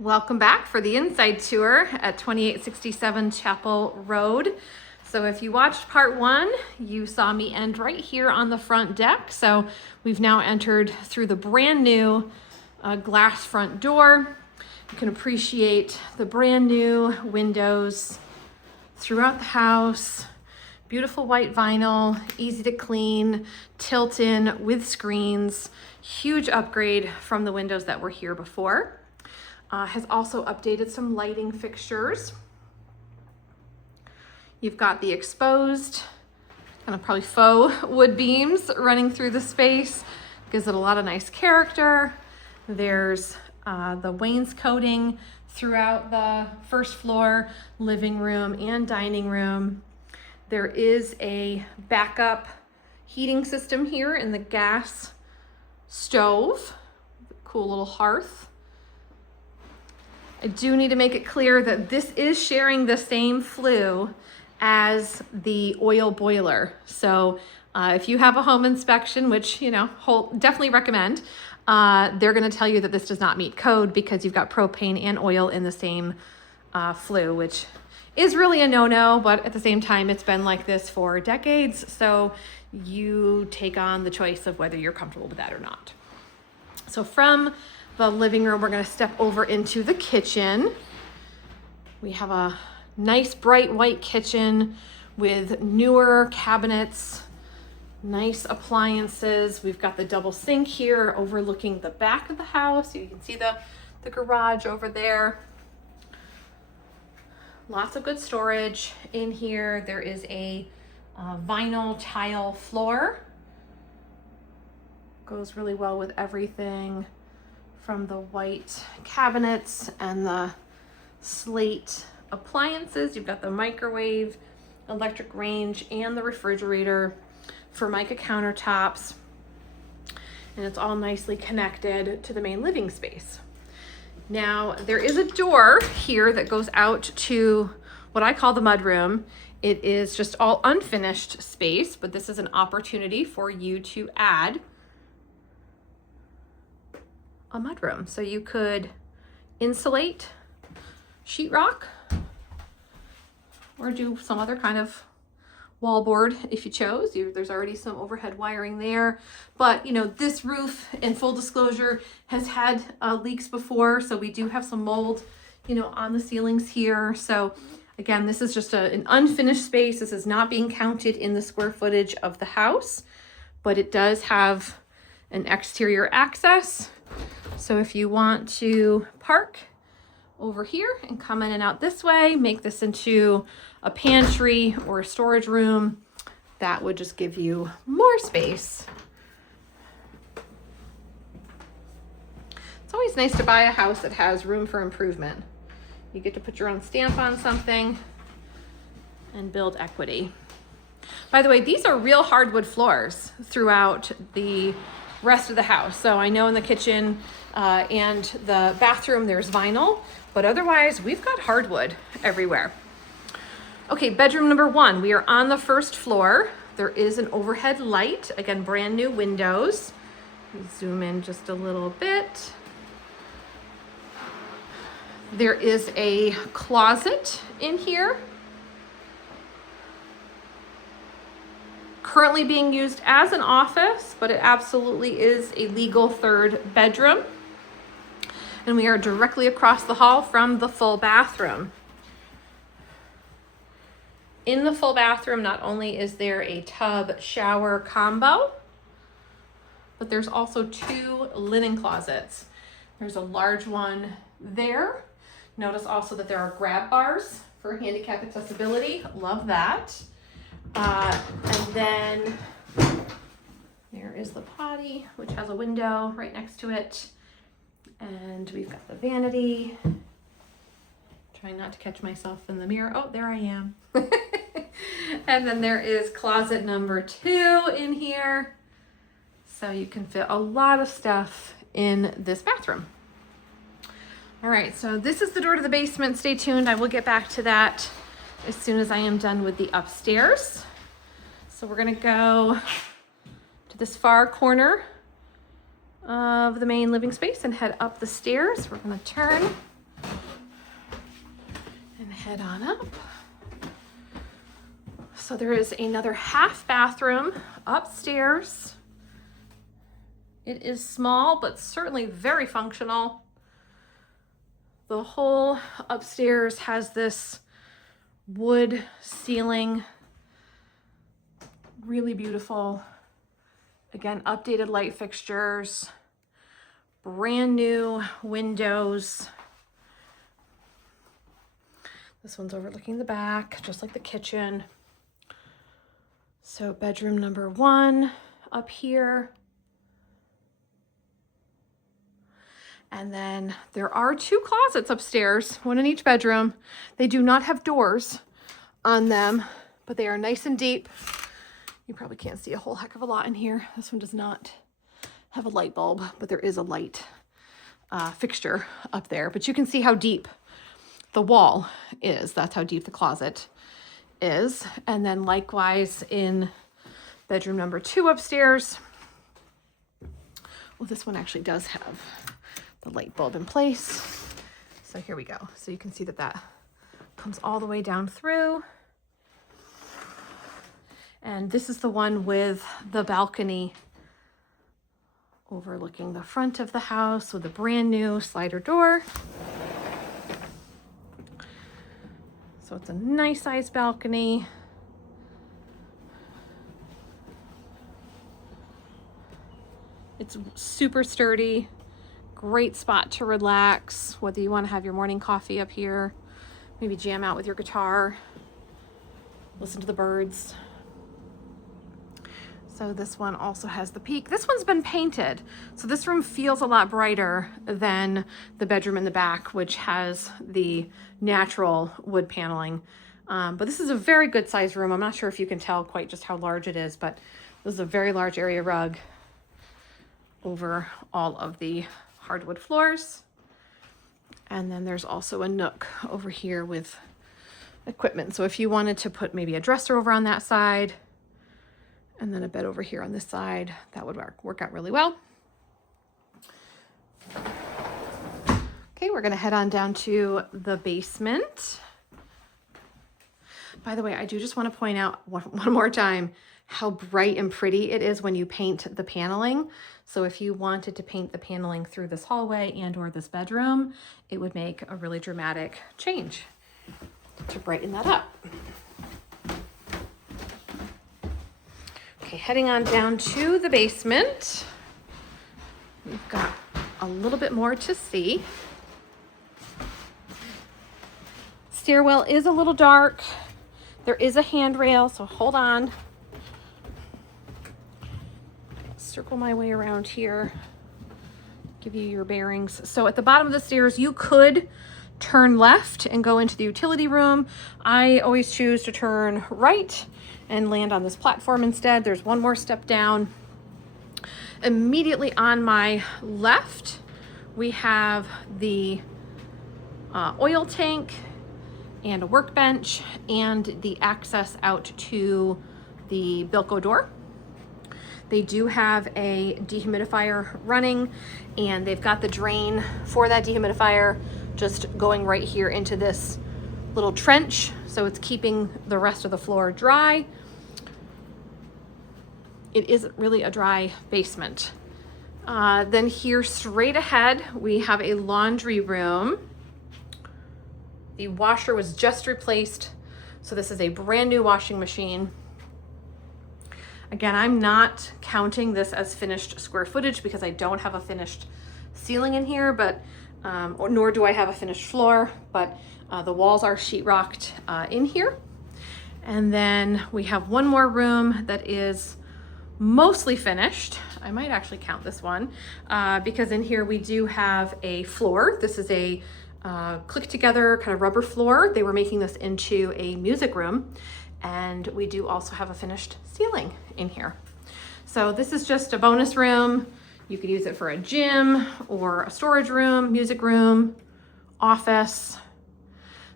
Welcome back for the inside tour at 2867 Chapel Road. So if you watched part one, you saw me end right here on the front deck. So we've now entered through the brand new glass front door. You can appreciate the brand new windows throughout the house. Beautiful white vinyl, easy to clean, tilt in with screens. Huge upgrade from the windows that were here before. Has also updated some lighting fixtures. You've got the exposed, kind of probably faux wood beams running through the space. Gives it a lot of nice character. There's the wainscoting throughout the first floor, living room and dining room. There is a backup heating system here in the gas stove. Cool little hearth. I do need to make it clear that this is sharing the same flue as the oil boiler. So if you have a home inspection, which, definitely recommend, they're gonna tell you that this does not meet code because you've got propane and oil in the same flue, which is really a no-no, but at the same time, it's been like this for decades. So you take on the choice of whether you're comfortable with that or not. So from the living room, we're going to step over into the kitchen. We have a nice bright white kitchen with newer cabinets, nice appliances. We've got the double sink here overlooking the back of the house. You can see the garage over there. Lots of good storage in here. There is a vinyl tile floor. Goes really well with everything from the white cabinets and the slate appliances. You've got the microwave, electric range, and the refrigerator, Formica countertops, and it's all nicely connected to the main living space. Now, there is a door here that goes out to what I call the mudroom. It is just all unfinished space, but this is an opportunity for you to add a mudroom. So you could insulate sheetrock or do some other kind of wallboard if you chose. There's already some overhead wiring there, but this roof, in full disclosure, has had leaks before, so we do have some mold on the ceilings here. So again, this is just an unfinished space. This is not being counted in the square footage of the house, but it does have an exterior access. So if you want to park over here and come in and out this way, make this into a pantry or a storage room, that would just give you more space. It's always nice to buy a house that has room for improvement. You get to put your own stamp on something and build equity. By the way, these are real hardwood floors throughout the rest of the house. So I know in the kitchen and the bathroom there's vinyl, but otherwise we've got hardwood everywhere. Okay, bedroom number one. We are on the first floor. There is an overhead light, again, brand new windows. Zoom in just a little bit. There is a closet in here. Currently being used as an office, but it absolutely is a legal third bedroom. And we are directly across the hall from the full bathroom. In the full bathroom, not only is there a tub shower combo, but there's also two linen closets. There's a large one there. Notice also that there are grab bars for handicap accessibility. Love that. And then there is the potty, which has a window right next to it. And we've got the vanity. Trying not to catch myself in the mirror. Oh, there I am. And then there is closet number 2 in here. So you can fit a lot of stuff in this bathroom. All right, so this is the door to the basement. Stay tuned. I will get back to that as soon as I am done with the upstairs. So we're gonna go to this far corner of the main living space and head up the stairs. We're gonna turn gonna head on up. So there is another half bathroom upstairs. It is small, but certainly very functional. The whole upstairs has this wood ceiling, really beautiful. Again, updated light fixtures, brand new windows. This one's overlooking the back, just like the kitchen. So bedroom number 1 up here. And then there are 2 closets upstairs, one in each bedroom. They do not have doors on them, but they are nice and deep. You probably can't see a whole heck of a lot in here. This one does not have a light bulb, but there is a light fixture up there. But you can see how deep the wall is. That's how deep the closet is. And then likewise in bedroom number 2 upstairs. Well, this one actually does have the light bulb in place. So here we go. So you can see that that comes all the way down through. And this is the one with the balcony overlooking the front of the house with a brand new slider door. So it's a nice sized balcony. It's super sturdy. Great spot to relax, whether you want to have your morning coffee up here, maybe jam out with your guitar, listen to the birds. So this one also has the peak. This one's been painted, so this room feels a lot brighter than the bedroom in the back, which has the natural wood paneling. But this is a very good sized room. I'm not sure if you can tell quite just how large it is, but this is a very large area rug over all of the hardwood floors. And then there's also a nook over here with equipment. So if you wanted to put maybe a dresser over on that side and then a bed over here on this side, that would work out really well. Okay, we're gonna head on down to the basement. By the way, I do just want to point out one more time how bright and pretty it is when you paint the paneling. So if you wanted to paint the paneling through this hallway and or this bedroom, it would make a really dramatic change to brighten that up. Okay, heading on down to the basement. We've got a little bit more to see. Stairwell is a little dark. There is a handrail, so hold on. Circle my way around here, give you your bearings. So at the bottom of the stairs, you could turn left and go into the utility room. I always choose to turn right and land on this platform instead. There's one more step down. Immediately on my left, we have the oil tank and a workbench and the access out to the Bilko door. They do have a dehumidifier running, and they've got the drain for that dehumidifier just going right here into this little trench. So it's keeping the rest of the floor dry. It isn't really a dry basement. Then here straight ahead, we have a laundry room. The washer was just replaced. So this is a brand new washing machine. Again, I'm not counting this as finished square footage because I don't have a finished ceiling in here, nor do I have a finished floor, but the walls are sheetrocked in here. And then we have one more room that is mostly finished. I might actually count this one because in here we do have a floor. This is a click together kind of rubber floor. They were making this into a music room. And we do also have a finished ceiling in here. So this is just a bonus room. You could use it for a gym or a storage room, music room, office.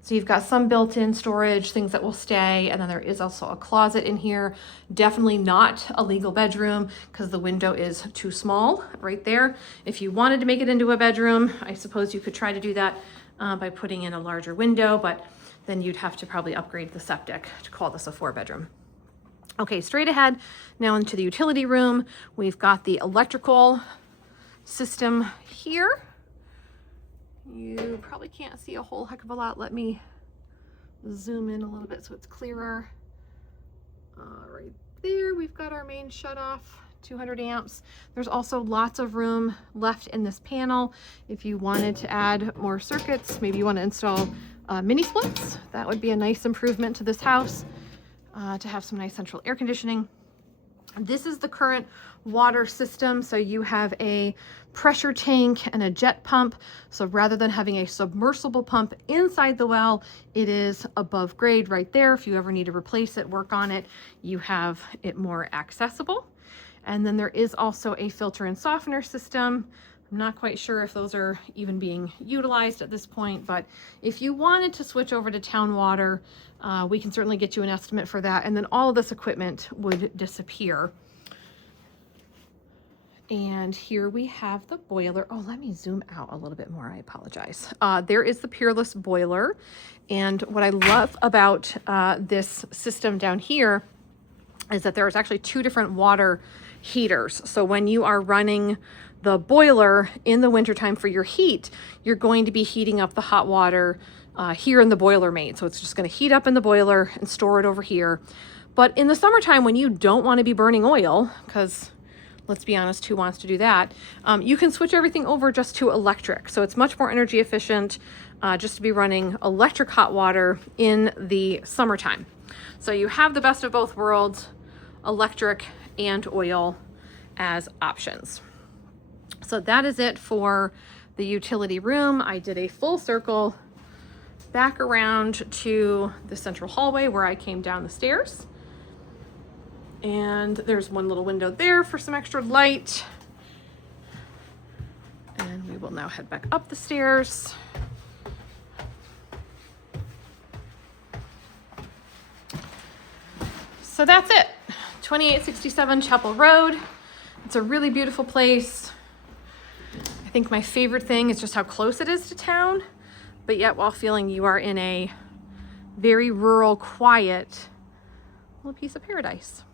So you've got some built-in storage, things that will stay. And then there is also a closet in here. Definitely not a legal bedroom because the window is too small right there. If you wanted to make it into a bedroom, I suppose you could try to do that by putting in a larger window, but then you'd have to probably upgrade the septic to call this a 4-bedroom. Okay, straight ahead now into the utility room. We've got the electrical system here. You probably can't see a whole heck of a lot. Let me zoom in a little bit so it's clearer. Right there, we've got our main shutoff, 200 amps. There's also lots of room left in this panel. If you wanted to add more circuits, maybe you want to install mini splits, that would be a nice improvement to this house, to have some nice central air conditioning. This is the current water system. So you have a pressure tank and a jet pump. So rather than having a submersible pump inside the well, it is above grade right there. If you ever need to replace it, work on it, you have it more accessible. And then there is also a filter and softener system. I'm not quite sure if those are even being utilized at this point, but if you wanted to switch over to town water, we can certainly get you an estimate for that. And then all of this equipment would disappear. And here we have the boiler. Oh, let me zoom out a little bit more. I apologize. There is the Peerless boiler. And what I love about this system down here is that there's actually 2 different water heaters. So when you are running the boiler in the wintertime for your heat, you're going to be heating up the hot water here in the boiler main. So it's just going to heat up in the boiler and store it over here. But in the summertime, when you don't want to be burning oil, because let's be honest, who wants to do that? You can switch everything over just to electric. So it's much more energy efficient just to be running electric hot water in the summertime. So you have the best of both worlds, electric and oil as options. So that is it for the utility room. I did a full circle back around to the central hallway where I came down the stairs. And there's one little window there for some extra light. And we will now head back up the stairs. So that's it. 2867 Chapel Road. It's a really beautiful place. I think my favorite thing is just how close it is to town, but yet while feeling you are in a very rural, quiet little piece of paradise.